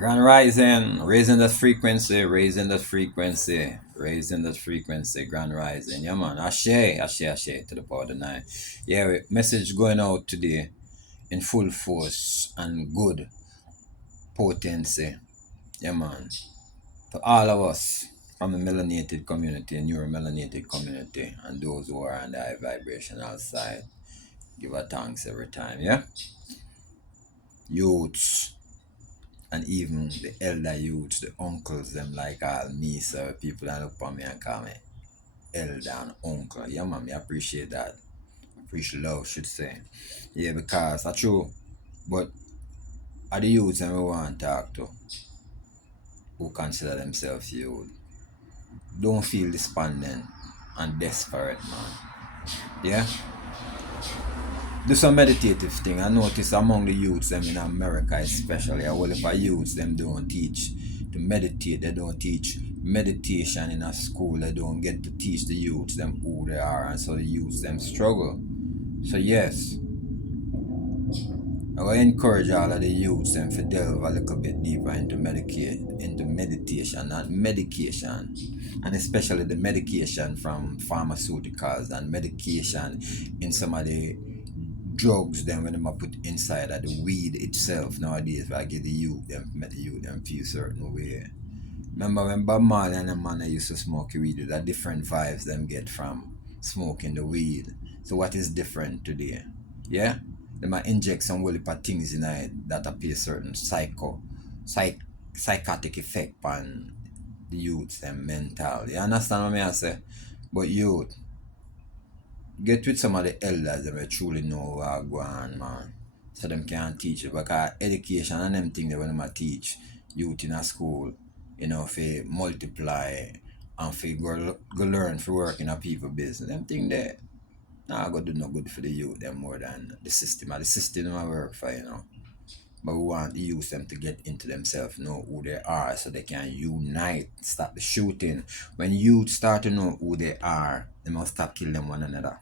Grand Rising, raising that frequency, raising that frequency, raising that frequency, Grand Rising. Yeah, man. Ashe, Ashe, Ashe to the power of the nine. Yeah, message going out today in full force and good potency. Yeah, man. To all of us from the melanated community, neuromelanated community, and those who are on the high vibrational side, give a thanks every time. Yeah, youths. And even the elder youths, the uncles, them like all me, so people that look for me and call me elder and uncle. Yeah, man, I appreciate that. Appreciate love, should say. Yeah, because that's true. But are the youths that we want to talk to who consider themselves youth? Don't feel despondent and desperate, man. Yeah? Do some meditative thing. I notice among the youths them in America especially, a whole of youths them don't teach to meditate, they don't teach meditation in a school, they don't get to teach the youths them who they are, and so the youths them struggle. So yes, I will encourage all of the youths them to delve a little bit deeper into into meditation, not medication. And especially the medication from pharmaceuticals and medication in some of the drugs then when them a put inside of the weed itself nowadays I give the youth them make the youth them feel certain way. Remember when Bob Marley and the man that used to smoke weed with the different vibes them get from smoking the weed. So what is different today? Yeah? They might inject some whole heap of things in it that appear certain psychotic effect on the youth them mental. You understand what I say? But youth, get with some of the elders that will truly know what go on, man. So them can teach you. Because education and them things that when them teach youth in a school, you know, for multiply and for go learn for work in a people business. Them thing there, nah go do no good for the youth them more than the system. And the system them work for, you know. But we want the youth them to get into themselves, know who they are so they can unite, stop the shooting. When youth start to know who they are, they must stop killing one another.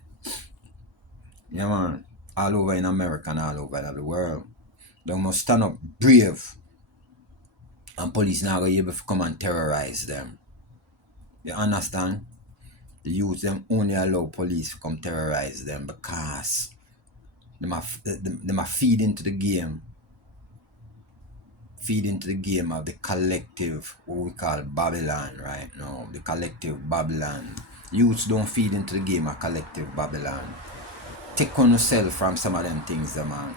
Yeah, man. All over in America and all over the world. They must stand up brave. And police now going to be able to come and terrorize them. You understand? The youth them only allow police to come terrorize them because them are feed into the game. Feed into the game of the collective, what we call Babylon right now. The collective Babylon. Youths don't feed into the game of collective Babylon. Take on yourself from some of them things, man.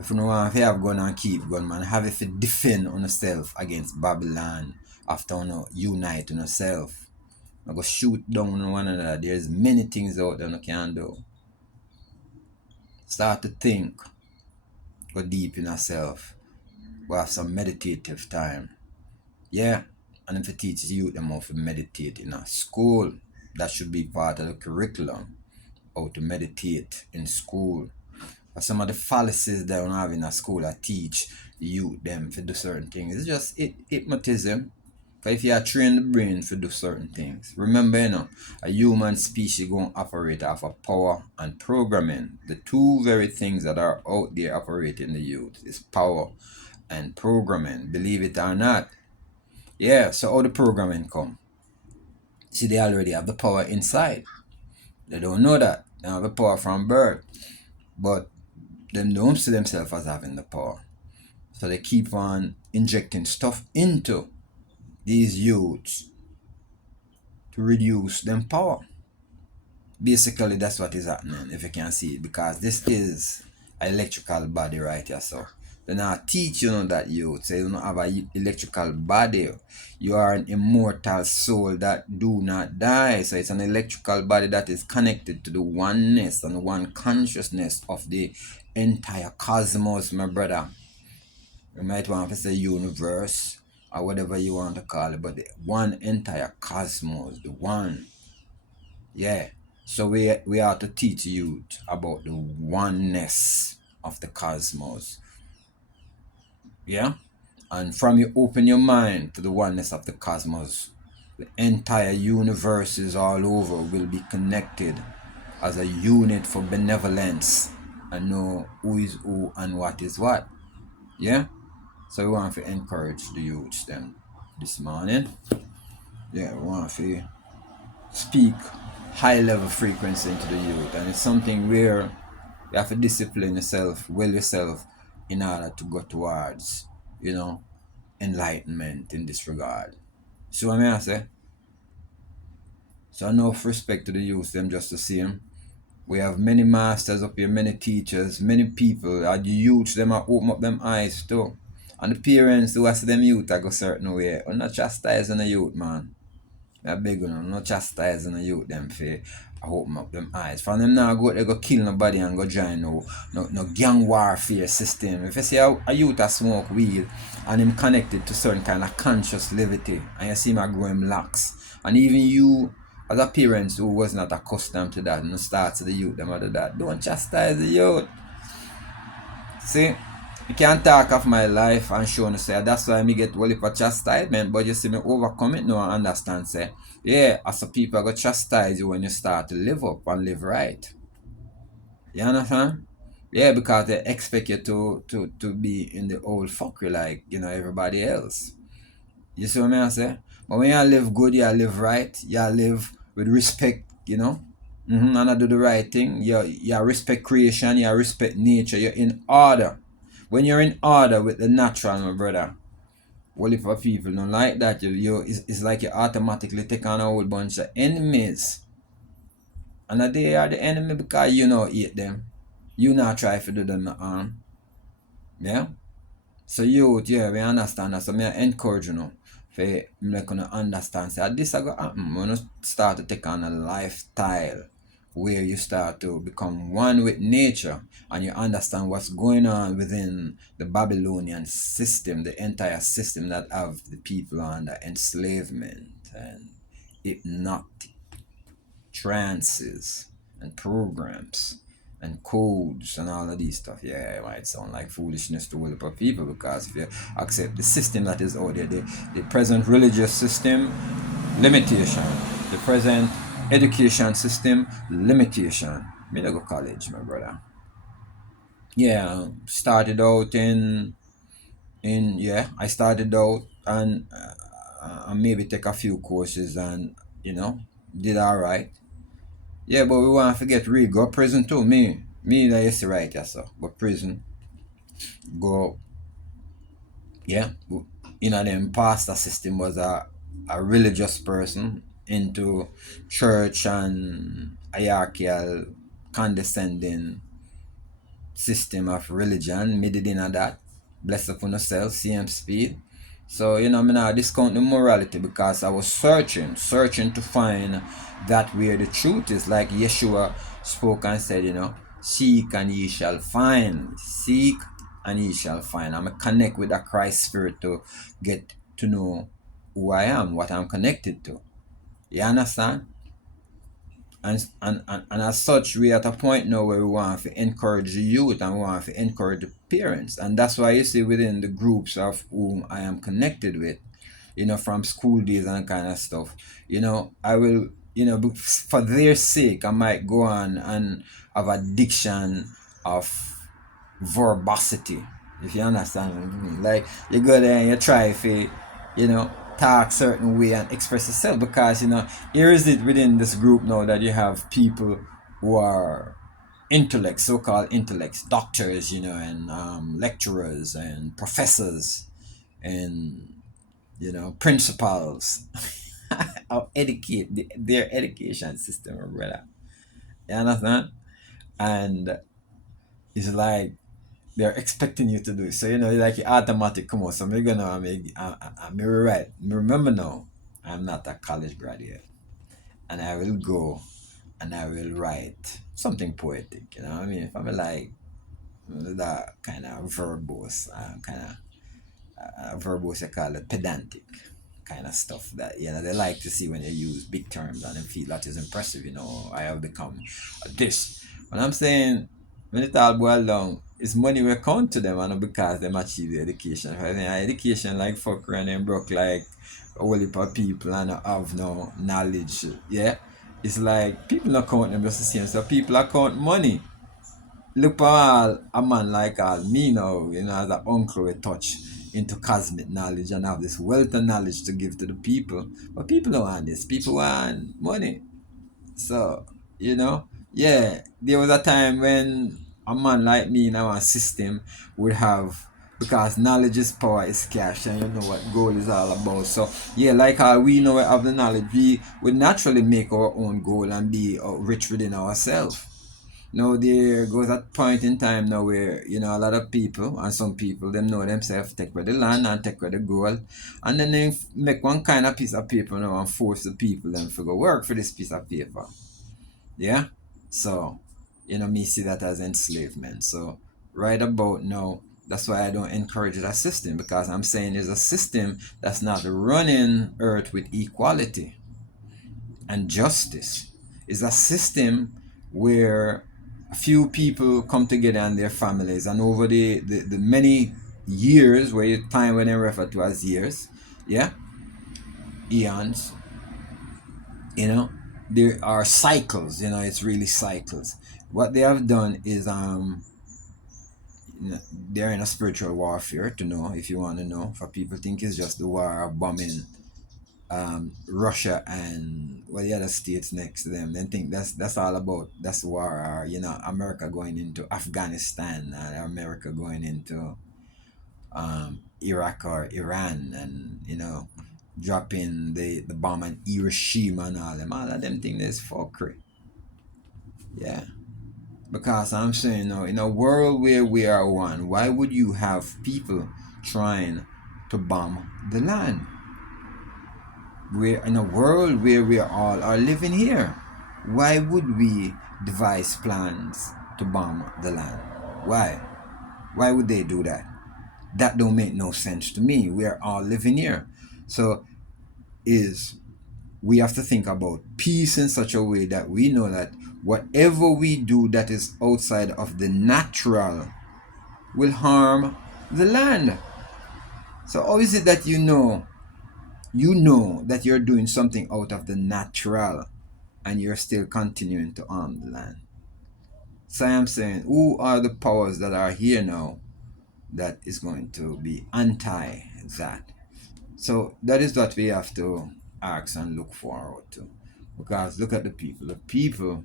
If you don't want to have gun and keep gun, man, have it to defend on yourself against Babylon after you unite on yourself. I go shoot down one another. There's many things out there you can do. Start to think. Go deep in yourself. Go have some meditative time. Yeah. And if you teach you them how to meditate in a school, that should be part of the curriculum. How to meditate in school. But some of the fallacies that we have in a school that teach youth them to do certain things. It's just hypnotism. But if you are trained the brain to do certain things, remember, you know, a human species going to operate off of power and programming. The two very things that are out there operating the youth is power and programming. Believe it or not. Yeah, so how the programming come? See, they already have the power inside. They don't know that. They have the power from birth. But they don't see themselves as having the power. So they keep on injecting stuff into these youths to reduce them power. Basically, that's what is happening, if you can see it, because this is an electrical body right here. So they not teach you know that youth. So you don't have an electrical body. You are an immortal soul that do not die. So it's an electrical body that is connected to the oneness and one consciousness of the entire cosmos, my brother. You might want to say universe or whatever you want to call it, but the one entire cosmos, the one. Yeah. So we are to teach youth about the oneness of the cosmos. Yeah? And from you open your mind to the oneness of the cosmos, the entire universes all over will be connected as a unit for benevolence and know who is who and what is what. Yeah? So we want to encourage the youths them this morning. Yeah, we want to speak high level frequency into the youth, and it's something where you have to discipline yourself, will yourself, in order to go towards, you know, enlightenment in this regard. So what I mean I say? So enough respect to the youth them just the same. We have many masters up here, many teachers, many people. And the youths them are open up them eyes too. And the parents who ask them youth I go certain way. I'm not chastising the youth, man. I beg you, I'm not chastising the youth them for I open up them eyes. For them now go they go kill nobody and go join no gang warfare system. If you see a youth a smoke weed and him connected to certain kind of conscious levity and you see him a grow him lax. And even you as a parent who was not accustomed to that and start to the youth them other that, don't chastise the youth. See? You can't talk of my life and show no say that's why me get well for chastisement, but you see me overcome it now and understand say, yeah, as a people go chastise you when you start to live up and live right. You understand? Yeah, because they expect you to be in the old fuckery like, everybody else. You see what I say? But when you live good, you live right, you live with respect. And I do the right thing. You respect creation, you respect nature, you're in order. When you're in order with the natural, my brother, well, if people don't like that, it's like you automatically take on a whole bunch of enemies. And they are the enemy because you not hate them. You not try to do them no harm. Yeah? So youth, yeah, we understand that. So me I encourage for make you understand say this I go happen when you start to take on a lifestyle where you start to become one with nature and you understand what's going on within the Babylonian system, the entire system that have the people under enslavement and hypnotic trances and programs and codes and all of these stuff. Yeah, it might sound like foolishness to a lot of people because if you accept the system that is out there, the present religious system, limitation. The present education system, limitation. Me don't go college, my brother. Yeah, started out I started out and maybe take a few courses and did all right. Yeah, but we want to forget real. Go prison too. Me that used to write yes, sir. Go prison. Go, yeah. Them pastor system was a religious person into church and hierarchical condescending system of religion. Me did in that. Bless upon yourself, same speed. So, I'm not discount the morality because I was searching to find that where the truth is. Like Yeshua spoke and said, seek and ye shall find. Seek and ye shall find. I'm going to connect with the Christ spirit to get to know who I am, what I'm connected to. You understand? And as such, we're at a point now where we want to encourage the youth and we want to encourage the parents. And that's why you see within the groups of whom I am connected with, from school days and kind of stuff, I will, for their sake, I might go on and have a diction of verbosity, if you understand what I mean. Like, you go there and you try to, talk certain way and express yourself because, here is it within this group now that you have people who are intellects, so-called intellects, doctors, and lecturers and professors and, principals of their education system, brother. You understand? And it's like they're expecting you to do it. So like it automatic come on. So I'm gonna I'm right. Remember now, I'm not a college graduate. And I will go and I will write something poetic, you know what I mean? If I'm like that kind of verbose, verbose, they call it pedantic kind of stuff that they like to see when you use big terms and they feel that is impressive. I have become this. When I'm saying when it all boils down, it's money will count to them and not because them achieve the education. I think education like fucker and them broke like a whole heap of people and not have no knowledge. Yeah. It's like people not count them just the same. So people are count money. Look for all a man like all me now, as an uncle with touch. into cosmic knowledge and have this wealth of knowledge to give to the people. But people don't want this. People want money. So, you know, yeah, there was a time when a man like me in our system would have, because knowledge is power is cash, and you know what goal is all about. So yeah, like how we know we have the knowledge, we would naturally make our own goal and be rich within ourselves. Now there goes that point in time now where a lot of people, and some people them know themselves, take where the land and take where the gold, and then they make one kind of piece of paper now and force the people them to go work for this piece of paper. Yeah. So me see that as enslavement. So right about now, that's why I don't encourage that system, because I'm saying there's a system that's not running earth with equality and justice. It's a system where a few people come together and their families, and over the many years, where you time when they refer to as years, yeah, eons, you know, there are cycles, it's really cycles. What they have done is they're in a spiritual warfare, to know, if you want to know. For people think it's just the war of bombing Russia and the other states next to them, then think that's all about, that's war, or America going into Afghanistan, and America going into Iraq or Iran, and dropping the bomb on Hiroshima and all of them things is fuckery. Yeah. Because I'm saying, in a world where we are one, why would you have people trying to bomb the land? We're in a world where we all are living here. Why would we devise plans to bomb the land? Why? Why would they do that? That don't make no sense to me. We are all living here. So is we have to think about peace in such a way that we know that whatever we do that is outside of the natural will harm the land. So how is it that you know that you're doing something out of the natural, and you're still continuing to harm the land? So I'm saying, who are the powers that are here now that is going to be anti that? So that is what we have to ask and look forward to. Because look at the people. The people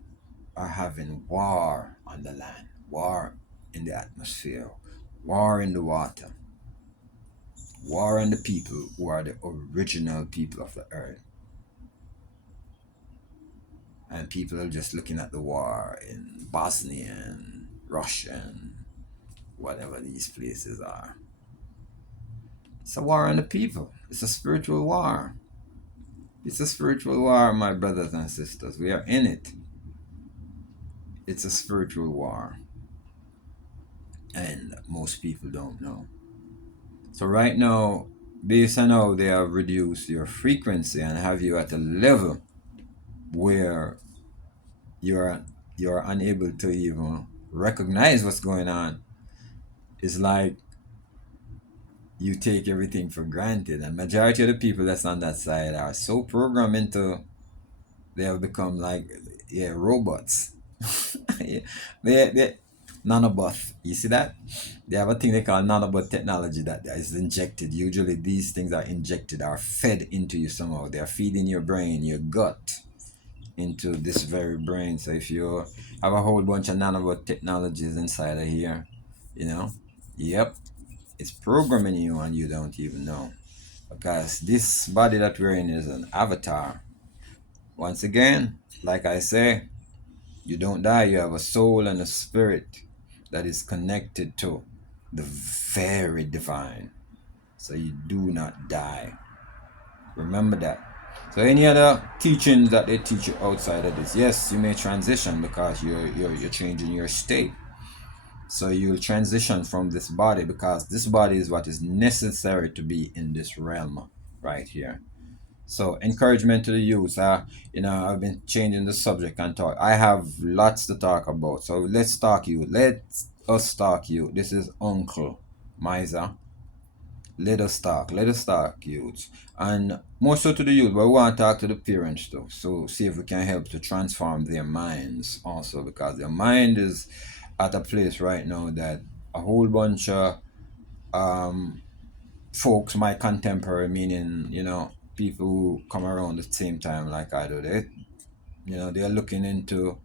are having war on the land, war in the atmosphere, war in the water, war on the people who are the original people of the earth. And people are just looking at the war in Bosnia and Russia and whatever these places are. It's a war on the people. It's a spiritual war. It's a spiritual war, my brothers and sisters. We are in it. It's a spiritual war. And most people don't know. So right now, based on how they have reduced your frequency and have you at a level where you're you're unable to even recognize what's going on, it's like you take everything for granted. And majority of the people that's on that side are so programmed into, they have become like, yeah, robots. Yeah, they nanobot. You see that? They have a thing they call nanobot technology that is injected. Usually these things are injected, are fed into you somehow. They are feeding your brain, your gut, into this very brain. So if you have a whole bunch of nanobot technologies inside of here, you know, yep, it's programming you and you don't even know. Because this body that we're in is an avatar. Once again, like I say, you don't die, you have a soul and a spirit that is connected to the very divine. So you do not die. Remember that. So any other teachings that they teach you outside of this, yes, you may transition because you're changing your state. So you'll transition from this body, because this body is what is necessary to be in this realm right here. So encouragement to the youth. I've been changing the subject and talk. I have lots to talk about. So let's talk you. Let us talk you. This is Uncle Miser. Let us talk. Let us talk, youth. And more so to the youth, but we want to talk to the parents too. So see if we can help to transform their minds also, because their mind is at a place right now that a whole bunch of folks, my contemporary, meaning, people who come around the same time like I do, they're looking into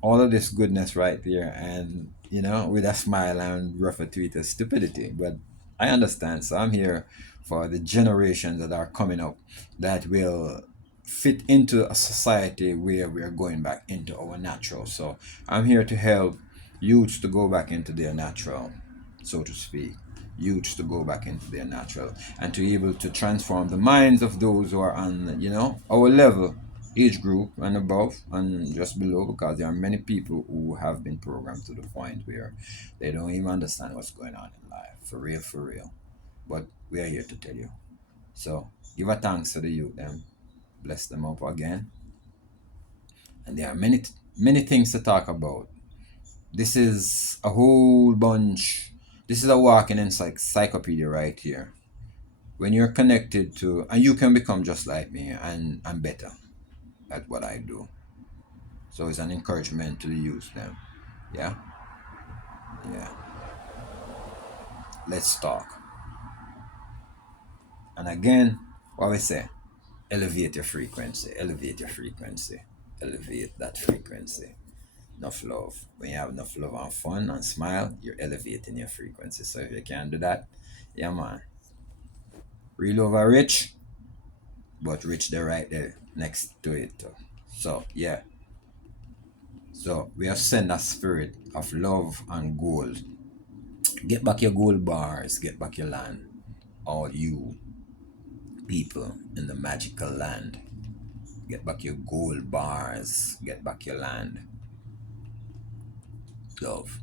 all of this goodness right there, and with a smile and refer to it as stupidity. But I understand, so I'm here for the generations that are coming up that will fit into a society where we are going back into our natural. So I'm here to help youths to go back into their natural, so to speak. Youths to go back into their natural, and to be able to transform the minds of those who are on, our level, age group and above and just below, because there are many people who have been programmed to the point where they don't even understand what's going on in life, for real, for real. But we are here to tell you. So give a thanks to the youth, them, bless them up again. And there are many things to talk about. This is a whole bunch. This is a walking encyclopedia right here. When you're connected to, and you can become just like me, and better at what I do. So it's an encouragement to the youth them. Yeah? Yeah. Let's talk. And again, what we say, elevate your frequency, elevate your frequency, elevate that frequency. Enough love. When you have enough love and fun and smile, you're elevating your frequency. So if you can do that, yeah man. Real over rich, but rich there right there next to it too. So yeah. So we have sent a spirit of love and gold. Get back your gold bars, get back your land. All you people in the magical land. Get back your gold bars, get back your land. Love.